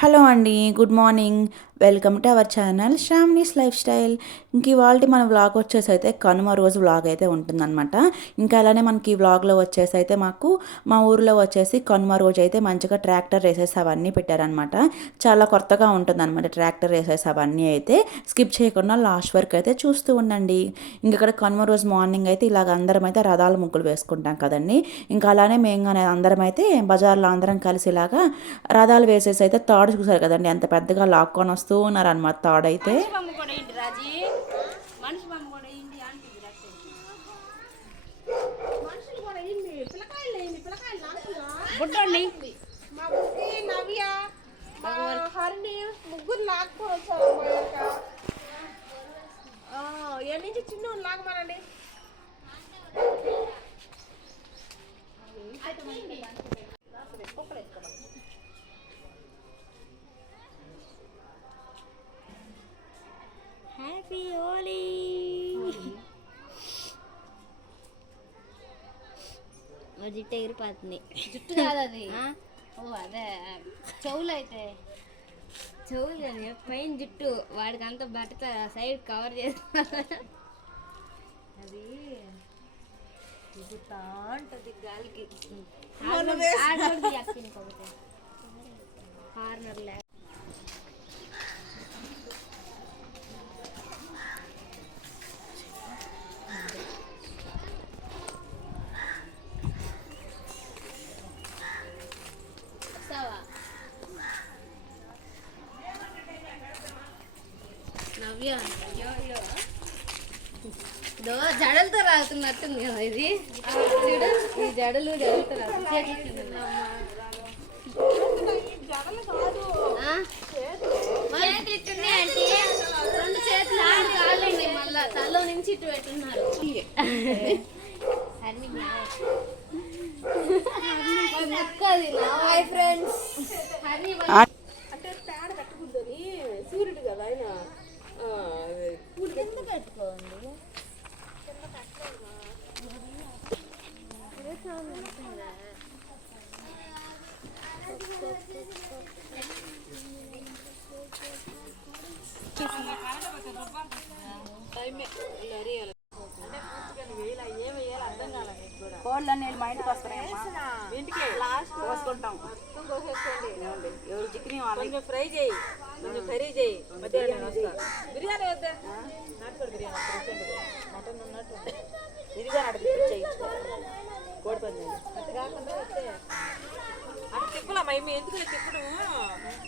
Hello అండి good morning. Welcome to our channel Sravani's life style ఇంక ఇవాళ మన వ్లాగ్ వచ్చేసి అయితే కనుమ రోజు వ్లాగ్ అయితే ఉంటుందన్నమాట. ఇంకా అలానే మనకి ఈ వ్లాగ్లో వచ్చేసి అయితే మాకు మా ఊర్లో వచ్చేసి కనుమ రోజు అయితే మంచిగా ట్రాక్టర్ రేసెస్ అవన్నీ పెట్టారనమాట చాలా కొత్తగా ఉంటుందన్నమాట ట్రాక్టర్ రేసెస్ అవన్నీ అయితే. స్కిప్ చేయకుండా లాస్ట్ వరకు అయితే చూస్తూ ఉండండి. ఇంక ఇక్కడ కనుమ రోజు మార్నింగ్ అయితే ఇలాగ అందరం అయితే రథాల ముగ్గులు వేసుకుంటాం కదండి. ఇంకా అలానే మేము కానీ అందరం అయితే బజార్లో అందరం కలిసి ఇలాగా రథాలు వేసేసి అయితే తాడు చూసారు కదండి. ఎంత పెద్దగా లాక్కొని వస్తూ ఉన్నారు అనమాట తాడైతే మనిషి బొమ్మ కూడా ఏంటి రాజీ మనిషి బొమ్మ కూడా ఏంటి అంటుంది రక్తం మనుషులు కూడా ఏంటి పిల్లకాయలు ఏంటి పిల్లకాయలు నాకులా బుడ్డోండి మా బుద్ధి నవ్య మా హరిణి ముగ్గురు లాక్కొని వచ్చారు మా యొక్క ఎన్ని నుంచి చిన్న లాగమనండి హ్యాపీ హోలీ జుట్టు ఎగిరిపోతుంది జుట్టు కాదు అది. ఓ అదే. చెవులు అయితే. చెవులు అది పైన జుట్టు వాడికి అంతా బట్ట సైడ్ కవర్ చేస్తున్నారు అది తిరుగుతా ఉంటుంది గాలికి. కార్నర్ నవ్య జడలతో రాగుతున్నట్టుంది కదా ఇది చూడు ఈ జడలు జడలతో రాగుతుంది రెండు చేతులు ఆడు కాళ్ళు మళ్ళా తలలో నుంచి ఇటు పెట్టున్నారు అన్ని ఫ్రెండ్స్ అన్ని అంటే పేడ కట్టుకుందని సూర్యుడు కదా ఆయన కింద కట్టుకోండి కోళ్ళని మా ఇంటికి వస్తాయమ్మా ఇంటికి లాస్ట్ కోసుకుంటాం ఏమండి? ఎవరు చికెన్ ఫ్రై చేయి. కొంచెం కర్రీ చేయి. మధ్యాహ్నం వస్తా బిర్యానీ వద్దా? నాటుకోడి బిర్యానీ మటన్ ఉన్నట్టు ఇదిగా నడిపించాయి కోడి పంది. అట్లా కాకుండా అట్లా తిప్పులా మా ఇమ్మ ఎందుకు తిప్పడం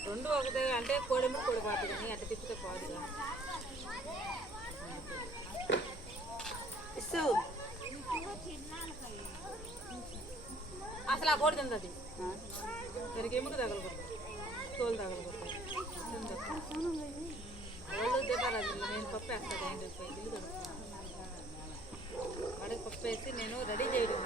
రెండు ఒకటే అంటే కోడెమ్మ కోడి పాటు కానీ అట్లా తిప్పితే పాడుగా ఇసు అసలు ఆ కోడి తింది అది. దానికి ఎముక తగలకూడదు. తోలు తగలకూడదు. నేను పప్పు వేస్తాను. పప్పు వేసి నేను రెడీ చేయడం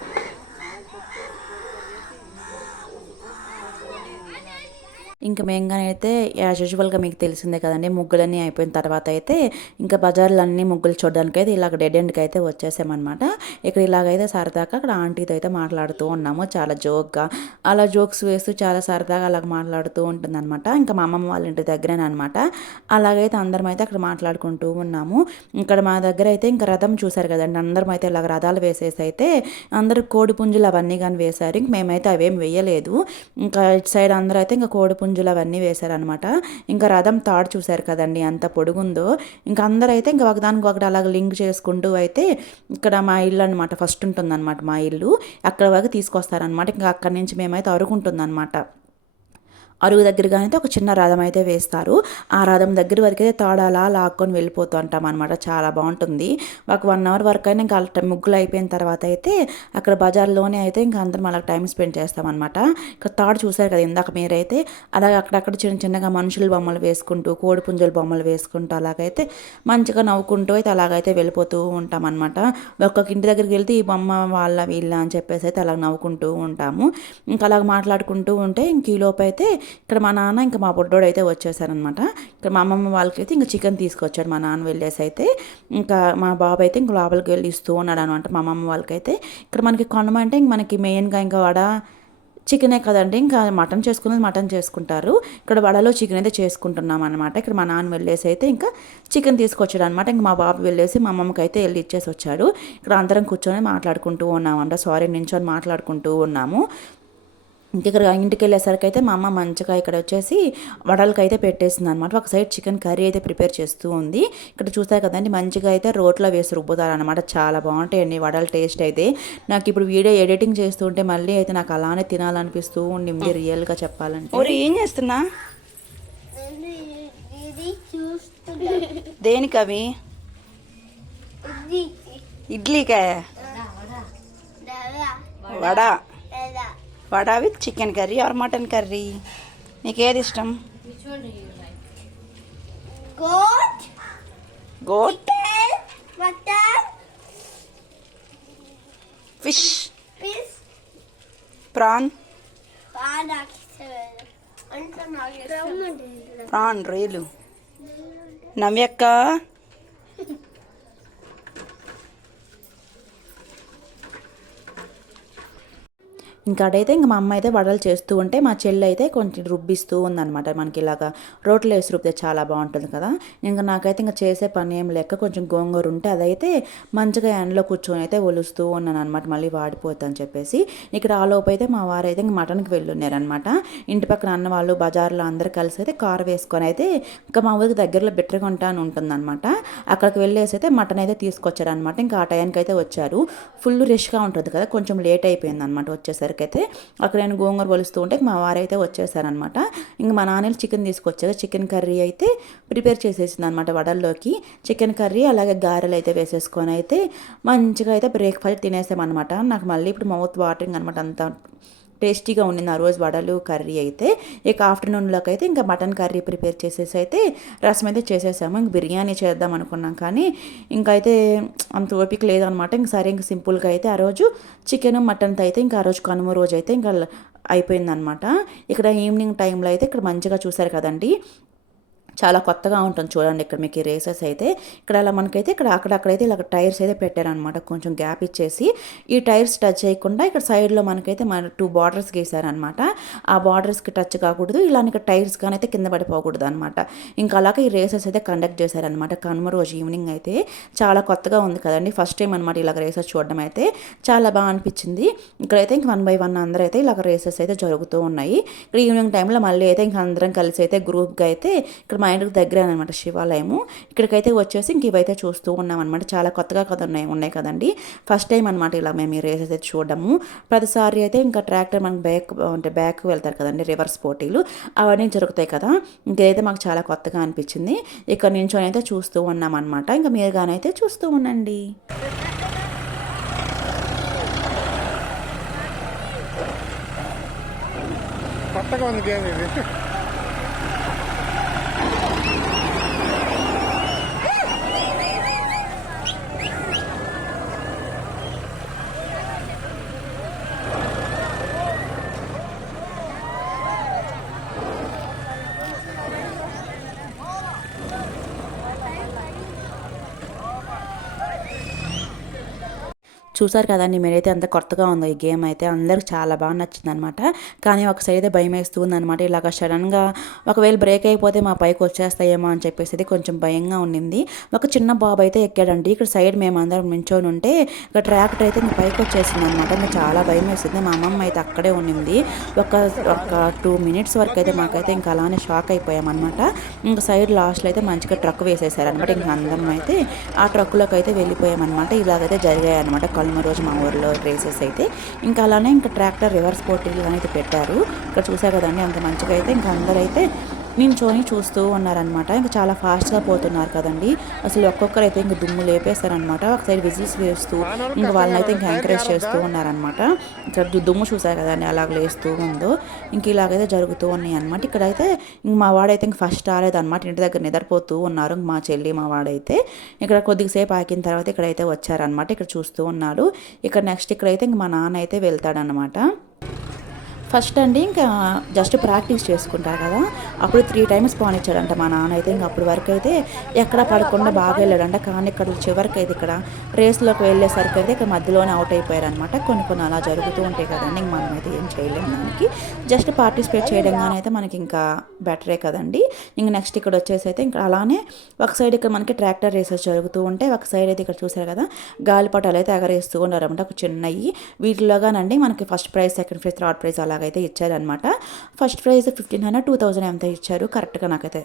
ఇంకా మేము కానీ అయితే యాజ్ యూజువల్గా మీకు తెలిసిందే కదండి ముగ్గులన్నీ అయిపోయిన తర్వాత అయితే ఇంకా బజార్లన్నీ ముగ్గులు చూడడానికి అయితే ఇలాగ డెడ్ ఎండ్కి అయితే వచ్చేసామన్నమాట. ఇక్కడ ఇలాగైతే సరదాగా అక్కడ ఆంటీతో అయితే మాట్లాడుతూ ఉన్నాము చాలా జోక్గా అలా జోక్స్ వేస్తూ చాలా సరదాగా అలాగ మాట్లాడుతూ ఉంటుందన్నమాట. ఇంకా మా అమ్మమ్మ వాళ్ళ ఇంటి దగ్గరేనే అనమాట అలాగైతే అందరం అయితే అక్కడ మాట్లాడుకుంటూ ఉన్నాము. ఇక్కడ మా దగ్గర అయితే ఇంకా రథం చూసారు కదండి అందరం అయితే ఇలాగ రథాలు వేసేసి అయితే అందరూ కోడి పుంజులు అవన్నీ కానీ వేశారు. ఇంక మేమైతే అవేం వేయలేదు. ఇంకా ఇటు సైడ్ అందరూ అయితే ఇంకా కోడి పుంజులు అవన్నీ వేశారనమాట ఇంకా రథం తాడు చూశారు కదండి ఎంత పొడుగుందో. ఇంకా అందరూ అయితే ఇంకా ఒకదానికి ఒకటి అలాగ లింక్ చేసుకుంటూ అయితే ఇక్కడ మా ఇల్లు అనమాట ఫస్ట్ ఉంటుందన్నమాట మా ఇల్లు. అక్కడ వరకు తీసుకొస్తారనమాట ఇంకా అక్కడి నుంచి మేమైతే అరుగుంటుందన్నమాట అరుగు దగ్గరగా అయితే ఒక చిన్న రథం అయితే వేస్తారు. ఆ రథం దగ్గర వరకు అయితే తాడు అలా లాక్కొని వెళ్ళిపోతూ ఉంటాం అనమాట చాలా బాగుంటుంది. ఒక వన్ అవర్ వరకు అయినా ఇంకా అలా ముగ్గులు అయిపోయిన తర్వాత అయితే అక్కడ బజార్లోనే అయితే ఇంకా అందరం అలా టైం స్పెండ్ చేస్తామన్నమాట ఇక్కడ తాడు చూసారు కదా ఇందాక మీరైతే. అలాగే అక్కడక్కడ చిన్న చిన్నగా మనుషుల బొమ్మలు వేసుకుంటూ కోడి పుంజుల బొమ్మలు వేసుకుంటూ అలాగైతే మంచిగా నవ్వుకుంటూ అయితే అలాగైతే వెళ్ళిపోతూ ఉంటాం అనమాట ఒక్కొక్క ఇంటి దగ్గరికి వెళ్తే ఈ బొమ్మ వాళ్ళ వీళ్ళ అని చెప్పేసి అయితే అలా నవ్వుకుంటూ ఉంటాము. ఇంకా అలాగ మాట్లాడుకుంటూ ఉంటే ఇంక ఈ అయితే ఇక్కడ మా నాన్న ఇంకా మా బుడ్డోడు అయితే వచ్చేసారనమాట. ఇక్కడ మా అమ్మమ్మ వాళ్ళకైతే ఇంకా చికెన్ తీసుకొచ్చాడు మా నాన్న వెళ్ళేసి అయితే ఇంకా మా బాబు అయితే ఇంకా లోపలికి వెళ్ళి ఇస్తూ ఉన్నాడు అనమాట మా అమ్మమ్మ వాళ్ళకైతే. ఇక్కడ మనకి కొనమంటే ఇంక మనకి మెయిన్గా ఇంకా వడ చికెనే కదండి. ఇంకా మటన్ చేసుకున్నది మటన్ చేసుకుంటారు. ఇక్కడ వడలో చికెన్ అయితే చేసుకుంటున్నాం అనమాట ఇక్కడ మా నాన్న వెళ్ళేసి అయితే ఇంకా చికెన్ తీసుకొచ్చాడు అనమాట ఇంకా మా బాబు వెళ్ళేసి మా అమ్మమ్మకి అయితే వెళ్ళి ఇచ్చేసి వచ్చాడు. ఇక్కడ అందరం కూర్చొని మాట్లాడుకుంటూ ఉన్నామంట. సారీ నించొని మాట్లాడుకుంటూ ఉన్నాము. ఇంక ఇక్కడ ఇంటికి వెళ్ళేసరికి అయితే మా అమ్మ మంచిగా ఇక్కడ వచ్చేసి వడలకి అయితే పెట్టేసింది అనమాట ఒక సైడ్ చికెన్ కర్రీ అయితే ప్రిపేర్ చేస్తూ ఉంది. ఇక్కడ చూస్తారు కదండి మంచిగా అయితే రోట్లో వేసి రుబ్బుతారు అనమాట చాలా బాగుంటాయండి వడల టేస్ట్ అయితే. నాకు ఇప్పుడు వీడియో ఎడిటింగ్ చేస్తుంటే మళ్ళీ అయితే నాకు అలానే తినాలనిపిస్తూ ఉండింది రియల్గా చెప్పాలంటే. ఏం చేస్తున్నా? ఇది చూస్తున్నా దేనికి అవి? ఇడ్లీకా. Vada. Vada with chicken curry or mutton curry. నీకు ఏది ఇష్టం? Goat. Goat? Mutton. Fish. Prawn. Prawn రొయ్యలు నవ్యక్క. ఇంకా అడైతే ఇంకా మా అమ్మ అయితే వడలు చేస్తూ ఉంటే మా చెల్లి అయితే కొంచెం రుబ్బిస్తూ ఉందన్నమాట మనకి ఇలాగా రోట్లో వేసి రుబ్బితే చాలా బాగుంటుంది కదా. ఇంకా నాకైతే ఇంకా చేసే పని ఏం లేక కొంచెం గోంగూర ఉంటే అదైతే మంచిగా ఎండలో కూర్చొని అయితే ఒలుస్తూ ఉన్నాను అనమాట మళ్ళీ వాడిపోతుందని చెప్పేసి. ఇక్కడ ఆలోపు అయితే మా వారు అయితే ఇంక మటన్కి వెళ్ళున్నారనమాట ఇంటి పక్కన అన్న వాళ్ళు బజార్లో అందరు కలిసి అయితే కారు వేసుకొని అయితే ఇంకా మా ఊరికి దగ్గరలో బెట్టరగుంట అని ఉంటుందన్నమాట. అక్కడికి వెళ్ళేసి అయితే మటన్ అయితే తీసుకొచ్చారనమాట ఇంకా ఆ టైంకి అయితే వచ్చారు. ఫుల్ రష్గా ఉంటుంది కదా కొంచెం లేట్ అయిపోయింది అనమాట వచ్చేసరికి. అయితే అక్కడ నేను గోంగూర పొలుస్తూ ఉంటే మా వారైతే వచ్చేసారనమాట ఇంక మా నాన్నలు చికెన్ తీసుకొచ్చారు. చికెన్ కర్రీ అయితే ప్రిపేర్ చేసేసింది అనమాట వడల్లోకి. చికెన్ కర్రీ అలాగే గారెలు అయితే వేసేసుకొని అయితే మంచిగా అయితే బ్రేక్ఫాస్ట్ తినేసామన్నమాట. నాకు మళ్ళీ ఇప్పుడు మౌత్ వాటరింగ్ అనమాట అంత టేస్టీగా ఉండింది ఆ రోజు వడలు కర్రీ అయితే ఇక ఆఫ్టర్నూన్లోకి అయితే ఇంకా మటన్ కర్రీ ప్రిపేర్ చేసేసి అయితే రసం అయితే చేసేసాము. ఇంక బిర్యానీ చేద్దాం అనుకున్నాం కానీ ఇంకైతే అంత ఓపిక లేదనమాట. ఇంక సరే ఇంక సింపుల్గా అయితే ఆ రోజు చికెన్ మటన్తో అయితే ఇంకా ఆ రోజు కనుమ రోజు అయితే ఇంకా అయిపోయిందనమాట. ఇక్కడ ఈవినింగ్ టైంలో అయితే ఇక్కడ మంచిగా చూసారు కదండి. చాలా కొత్తగా ఉంటుంది చూడండి ఇక్కడ మీకు ఈ రేసెస్ అయితే. ఇక్కడ అలా మనకైతే ఇక్కడ అక్కడక్కడైతే ఇలా టైర్స్ అయితే పెట్టారనమాట కొంచెం గ్యాప్ ఇచ్చేసి ఈ టైర్స్ టచ్ చేయకుండా ఇక్కడ సైడ్లో మనకైతే మన టూ బార్డర్స్ గీసారనమాట ఆ బార్డర్స్కి టచ్ కాకూడదు ఇలా ఇక్కడ టైర్స్ కానీ అయితే కింద పడిపోకూడదు అనమాట ఇంకా అలాగే ఈ రేసెస్ అయితే కండక్ట్ చేశారనమాట కనుమ రోజు ఈవినింగ్ అయితే చాలా కొత్తగా ఉంది కదండి. ఫస్ట్ టైం అనమాట ఇలాగ రేసెస్ చూడడం అయితే. చాలా బాగా అనిపించింది. ఇక్కడైతే ఇంక వన్ బై వన్ అందరూ అయితే ఇలాగ రేసెస్ అయితే జరుగుతూ ఉన్నాయి. ఇక్కడ ఈవినింగ్ టైంలో మళ్ళీ అయితే ఇంక అందరం కలిసి అయితే గ్రూప్గా అయితే ఇక్కడ మా ఇంటికి దగ్గర అనమాట శివాలయము. ఇక్కడికైతే వచ్చేసి ఇంక ఇవైతే చూస్తూ ఉన్నాం అనమాట చాలా కొత్తగా కదా ఉన్నాయి ఉన్నాయి కదండి. ఫస్ట్ టైం అనమాట ఇలా మేము ఈ రేస్ అయితే చూడము ప్రతిసారి అయితే ఇంకా ట్రాక్టర్ మనకి బ్యాక్ అంటే బ్యాక్ వెళ్తారు కదండి రివర్స్ పోటీలు. అవన్నీ జరుగుతాయి కదా. ఇంకైతే మాకు చాలా కొత్తగా అనిపించింది. ఇక్కడ నుంచొని అయితే చూస్తూ ఉన్నాం అనమాట ఇంకా మీరుగానైతే చూస్తూ ఉండండి. కొత్తగా ఉంది గేమ్ ఇది. చూసారు కదండి మీరైతే అంత కొత్తగా ఉందో ఈ గేమ్ అయితే. అందరికి చాలా బాగా నచ్చింది అనమాట కానీ ఒక సైడ్ అయితే భయం వేస్తుంది అనమాట ఇలాగ సడన్గా ఒకవేళ బ్రేక్ అయిపోతే మా పైకి వచ్చేస్తాయేమో అని చెప్పేసి అయితే కొంచెం భయంగా ఉండింది. ఒక చిన్న బాబు అయితే ఎక్కాడండి. ఇక్కడ సైడ్ మేము అందరం నించొని ఉంటే ఇక్కడ ట్రాక్టర్ అయితే మీ పైకి వచ్చేసింది అనమాట మీకు చాలా భయం వేసింది. మా అమ్మమ్మ అయితే అక్కడే ఉండింది. ఒక ఒక టూ మినిట్స్ వరకు అయితే మాకైతే ఇంకా అలానే షాక్ అయిపోయామన్నమాట ఇంకా సైడ్ లాస్ట్లో అయితే మంచిగా ట్రక్ వేసేసారనమాట. ఇంకా అందరం అయితే ఆ ట్రక్లోకి అయితే వెళ్ళిపోయామన్నమాట ఇలాగైతే జరిగాయి అనమాట రోజు మా ఊర్లో రేసెస్ అయితే. ఇంకా అలానే ఇంకా ట్రాక్టర్ రివర్స్ పోటీలు అనేది పెట్టారు. ఇక్కడ చూసా కదండి అంత మంచిగా అయితే ఇంకా అందరూ అయితే నించొని చూస్తూ ఉన్నారనమాట ఇంకా చాలా ఫాస్ట్గా పోతున్నారు కదండి. అసలు ఒక్కొక్కరు అయితే ఇంకా దుమ్ము లేపేస్తారనమాట ఒక సైడ్ విజిల్స్ వేస్తూ ఇంకా వాళ్ళని అయితే ఇంకా ఎంకరేజ్ చేస్తూ ఉన్నారనమాట ఇక్కడ దుమ్ము చూసారు కదండి అలాగ లేస్తూ ఉందో ఇంక ఇలాగైతే జరుగుతూ ఉన్నాయి అనమాట ఇక్కడైతే ఇంక మా వాడైతే ఇంక ఫస్ట్ రాలేదనమాట ఇంటి దగ్గర నిద్రపోతూ ఉన్నారు ఇంక మా చెల్లి మా వాడైతే. ఇక్కడ కొద్దిసేపు ఆకిన తర్వాత ఇక్కడైతే వచ్చారనమాట ఇక్కడ చూస్తూ ఉన్నారు. ఇక్కడ నెక్స్ట్ ఇక్కడైతే ఇంక మా నాన్న అయితే వెళ్తాడనమాట ఫస్ట్ అండి ఇంకా జస్ట్ ప్రాక్టీస్ చేసుకుంటారు కదా. అప్పుడు త్రీ టైమ్స్ పోనిచ్చాడంట మా నాన్న అయితే. ఇంకా అప్పుడు వరకు అయితే ఎక్కడ పడకుండా బాగా వెళ్ళాడంట. కానీ ఇక్కడ చివరికి అయితే ఇక్కడ రేస్లోకి వెళ్ళేసరికి అయితే ఇక్కడ మధ్యలోనే అవుట్ అయిపోయారనమాట కొన్ని కొన్ని అలా జరుగుతూ ఉంటాయి కదండి. ఇంక మనం అయితే ఏం చేయలేము దానికి. జస్ట్ పార్టిసిపేట్ చేయడం కానీ అయితే మనకి ఇంకా బెటరే కదండి. ఇంక నెక్స్ట్ ఇక్కడ వచ్చేసి అయితే ఇంకా అలానే ఒక సైడ్ ఇక్కడ మనకి ట్రాక్టర్ రేసెస్ జరుగుతూ ఉంటాయి. ఒక సైడ్ అయితే ఇక్కడ చూసారు కదా గాలిపటాలు అయితే ఎగరేస్తూ ఉన్నారనమాట ఒక చిన్నవి వీటిలోగానండి మనకి first prize second prize third prize అలాగైతే ఇచ్చారనమాట first prize fifteen hundred two thousand ఎంత ఇచ్చారు. కరెక్ట్గా నాకైతే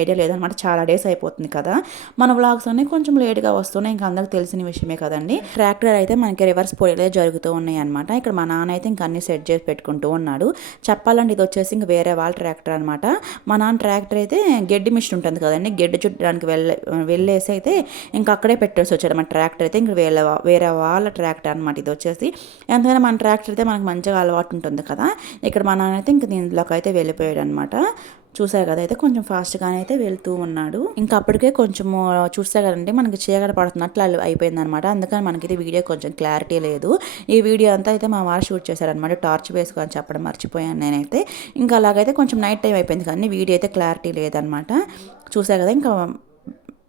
ఐడియా లేదనమాట. చాలా డేస్ అయిపోతుంది కదా. మన వ్లాగ్స్ అన్నీ కొంచెం లేట్గా వస్తున్నాయి. ఇంకా అందరికి తెలిసిన విషయమే కదండి. ట్రాక్టర్ అయితే మనకి రివర్స్ పొడిలే జరుగుతూ ఉన్నాయి అనమాట ఇక్కడ మా నాన్న అయితే ఇంకా అన్ని సెట్ చేసి పెట్టుకుంటూ ఉన్నాడు. చెప్పాలంటే ఇది వచ్చేసి ఇంక వేరే వాళ్ళ ట్రాక్టర్ అనమాట మా నాన్న ట్రాక్టర్ అయితే గడ్డి మిషన్ ఉంటుంది కదండి. గడ్డి చుట్టడానికి వెళ్ళే వెళ్ళేసి అయితే ఇంకా అక్కడే పెట్టేసి వచ్చాడు మన ట్రాక్టర్ అయితే. ఇంక వేరే వేరే వాళ్ళ ట్రాక్టర్ అనమాట ఇది వచ్చేసి. ఎంతైనా మన ట్రాక్టర్ అయితే మనకు మంచిగా అలవాటు ఉంటుంది కదా. ఇక్కడ మా నాన్న అయితే ఇంక దీంట్లోకి అయితే వెళ్ళిపోయాడు అనమాట చూసారు కదా అయితే కొంచెం ఫాస్ట్గానే అయితే వెళ్తూ ఉన్నాడు. ఇంకా అప్పటికే కొంచెం చూస్తే కదండి మనకి చీకటి పడుతున్నట్లు అలా అయిపోయింది అనమాట అందుకని మనకి ఇది వీడియో కొంచెం క్లారిటీ లేదు. ఈ వీడియో అంతా అయితే మా వారు షూట్ చేశారనమాట టార్చ్ వేసుకొని చెప్పడం మర్చిపోయాను నేనైతే. ఇంకా అలాగైతే కొంచెం నైట్ టైం అయిపోయింది కానీ వీడియో అయితే క్లారిటీ లేదనమాట. చూసా కదా ఇంకా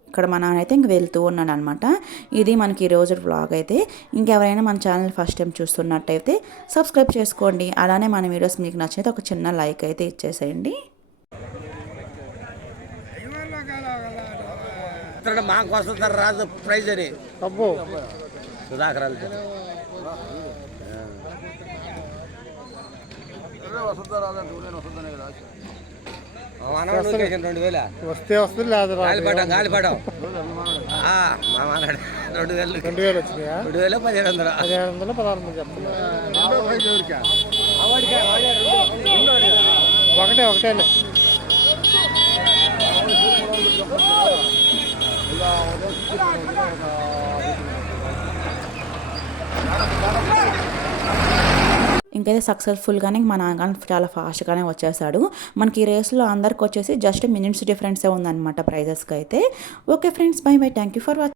ఇక్కడ మా నాన్న అయితే ఇంక వెళ్తూ ఉన్నాడు అనమాట ఇది మనకి ఈ రోజు వ్లాగ్ అయితే. ఇంకెవరైనా మన ఛానల్ ఫస్ట్ టైం చూస్తున్నట్టయితే సబ్స్క్రైబ్ చేసుకోండి. అలానే మన వీడియోస్ మీకు నచ్చితే ఒక చిన్న లైక్ అయితే ఇచ్చేసేయండి. ఇతరుడు మాకు వస్తుంది రాదు ప్రైజ్ అని అబ్బో సుధాకర్ వేల వస్తే వస్తుంది. గాలిపటం గాలిపటం ఆ, మా మనవాడు రెండు వేలు రెండు వేలు వచ్చినాయా రెండు వేలు పదిహేడు వందలు పదిహేను వందలు పదహారు వందలు చెప్తున్నా ఒకటే ఒకటేలే ఇంకైతే సక్సెస్ఫుల్గానే మా నాన్నగారు చాలా ఫాస్ట్గానే వచ్చేసాడు. మనకి ఈ రేస్లో అందరికి వచ్చేసి జస్ట్ మినిట్స్ డిఫరెన్సే ఉందన్నమాట ప్రైజెస్కి అయితే okay friends bye bye thank you for watching